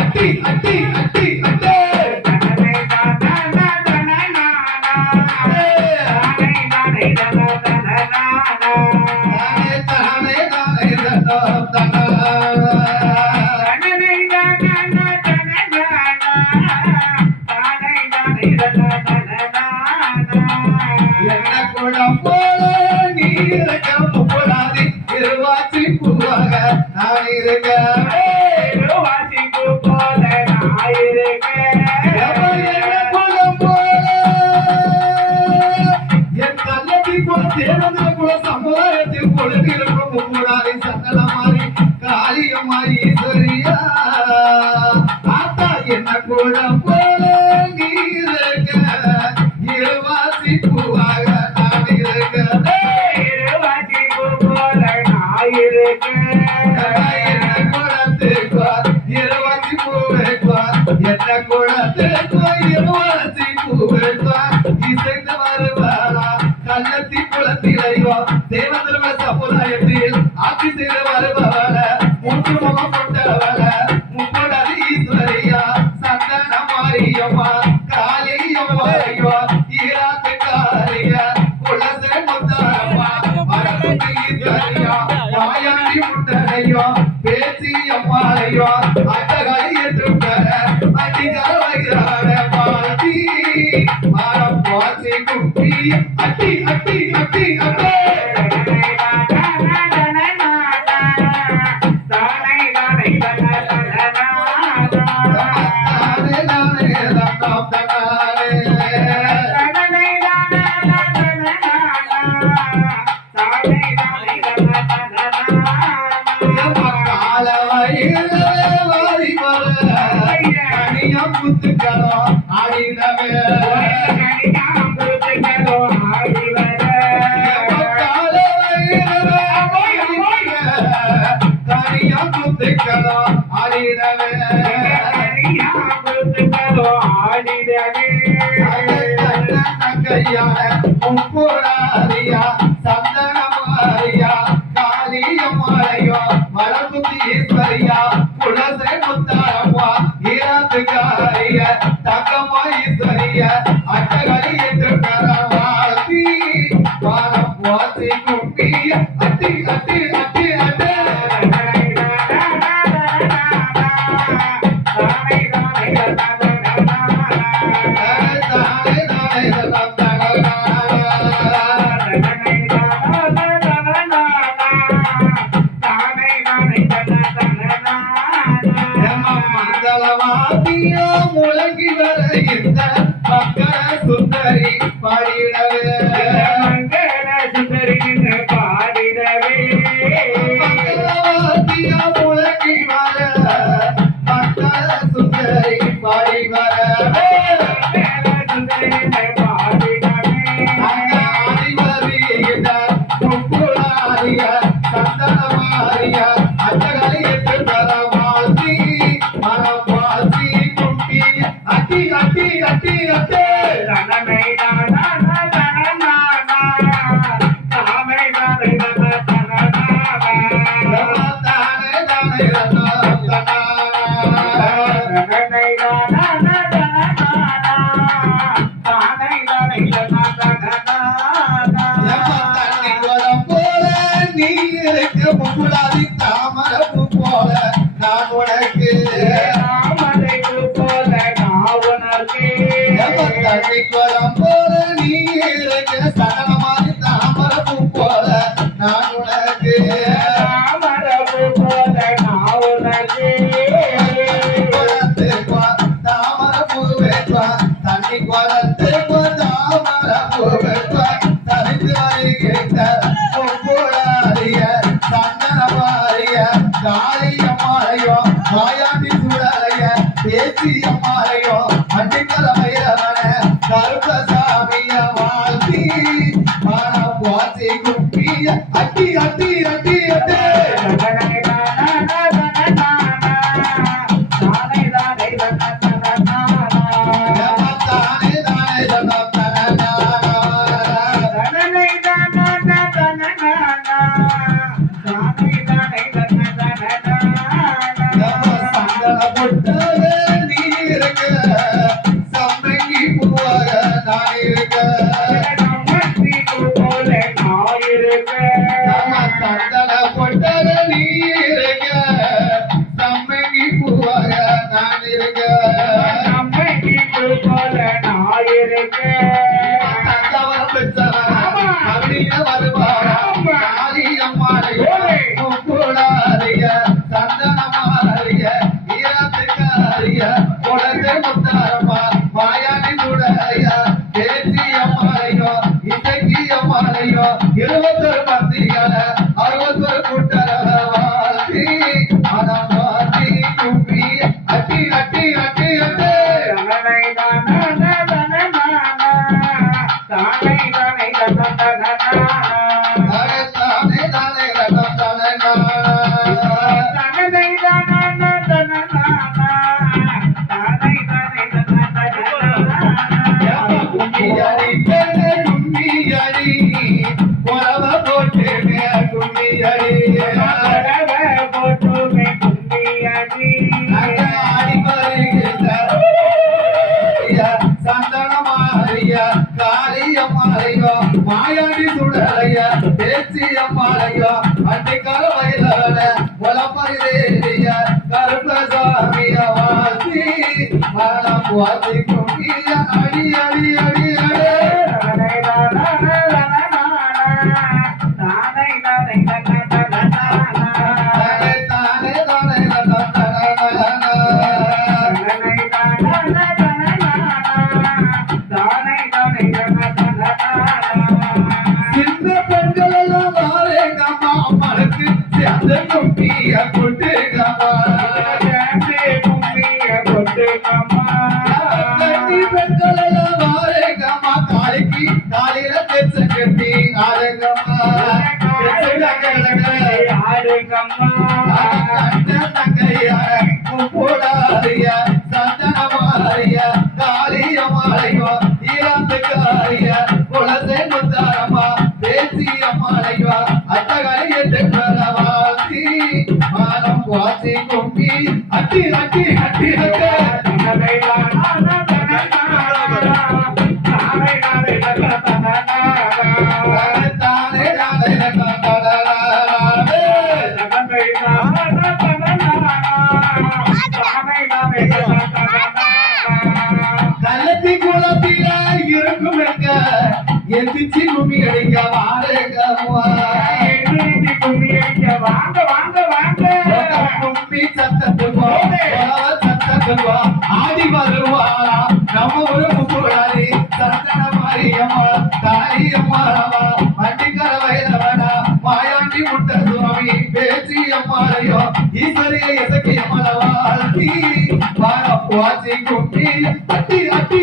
அட்டி அட்டி அட்டி அட்டே என்ன குளம் போல நீர் கம்புடாதி இருவாச்சி பூவாக நான் இருக்க இருவாச்சி பூ போல நான் இருக்க என்ன குளம் போல என் கல்லத்தி போல தேவந்திர குல சமுதாயத்தில் கொழுந்திருக்கும் கூடாது சந்தன மாறி காளியம்மா ஈஸ்வரியா ஆத்தா என்ன குளம் போல நீர் இருவாச்சி பூவாக நான் இருக்க இருவாச்சி பூ போல நான் இருக்க என்ன குளத்துக்கோ இருவாச்சி பூவேக்கோ என்ன குளத்துக்கோ இருவாச்சி பூவேக்கோ இசைந்து வருவாரா கள்ளத்தி குளத்திலையோ தேவந்திரவ சமுதாயத்தில் ஆட்சி செய்து வருபவர மூன்று முகம் கொண்டவர முப்படாது ஈஸ்வரியா சந்தன மாரியம்மா காளியம்மாயோ ஈராத்து காளிய குலசே முத்தாரம்மா மரத்துக்கு ஈஸ்வரியா மாயாண்டி முட்டனையோ பேச்சி அம்மாளையோ அட்டகாளி என்று பெற அடிகால வைராட பாட்டி மரம் பாச்சி குட்டி அட்டி அட்டி அட்டி அட்டே ஆடிடவே முப்போராரியா சந்தன மாரியா காளியம்மாளையோ மலர்முத்தி ஈஸ்வரியா குலசை முத்தாரம்மா ஈராத்து காரிய தங்கம்மா ஈஸ்வரிய அட்டகளி என்று பெறவாசி வாரம் வாசி கும்பி அட்டி அட்டி அட்டி அட்டே மங்களவாத்தியோ முழங்கி வர இந்த மக்கள சுந்தரி பாடிடவே மங்கள சுந்தரி பாடிடவே மங்களவாத்தியோ முழங்கி வர மக்கள சுந்தரி பாடி வர முகுடாதி தாமரப்பு போல நான் உனக்கு தாமரைப்பு போல நான் உனக்கு தண்ணிக்குளம் போல நீ இருக்க சகலமாதி தாமரப்பு போல நான் உனக்கு தாமரப்பு போல நான் உனக்கு தாமரப்பு வேட்பா தண்ணி குளத்துக்கு தாமரப்பு வேட்பா தரித்து வருகின்ற காளியம்மாளையோ மாயாண்டி சூழலைய பேச்சி அம்மாளையோ அண்டிக்கல வைரவன கருப்பசாமிய வாழ்த்தி மனம் வாசி குப்பிய அட்டி அட்டி அட்டி அட்டே முக்கூடாரிய சந்தனமாரிய ஈரத்துக்காரிய குழந்தை முத்தாரம்மா மாயாண்டி சுடைய பேச்சி அம்மாளையோ இசைக்கு அம்மாளையோ 21 பந்திகள 61 கூட்டர வாழ்த்தி மனம் வாழ்த்தி கும்பி அட்டி அட்டி அட்டி அட்டி கும்மியடி கும்மியடி கொலவ போட்டு கும்மியடி சந்தனமாரிய காளியம்மாளையோ மாயாண்டி சுடலைய பேச்சியம்மாளையோ அன்னைக்கால வயலான உலப்பரிதேவிய கருப்பசாமிய வாழ்த்தி மனம் வாசி கும்பிய அடி அடி அடி சின்ன பெண்கள் எல்லாம் வாரேங்கம்மா அம்மனுக்கு சேர்ந்த கும்பிய கொட்டுங்கம்மா பெண்கள் எல்லாம் வாரேங்கம்மா காலிக்கு காலையில தெச்ச கட்டி ஆடுங்கம்மா கூடாதிய சந்தனமாரிய காளியம்மாளையோ ஈராத்துக்காரிய குலசை முத்தாரம்மா பேச்சி அம்மாளையோ அத்தகலைய தெப்பர வாழ்த்தி மானம் வாசி கும்பி அட்டி அட்டி அட்டி கள்ளத்தி குளத்தில இருக்கும் எங்க எந்திரிச்சு கும்மி அடிக்க கும்மி சத்தத்துவா ஆடி வருவாளா நம்ம ஒரு முக்கூடாரி சந்தன மாரியம்மா தாரியம்மாளவா அண்டிக்கர வயலவனா மாயாண்டி முட்ட சுவாமி பேச்சி அம்மாளையோ ஈஸ்வரிய இசக்கி அம்மளவாழ்த்தி வாசி கும்பி அட்டி அட்டி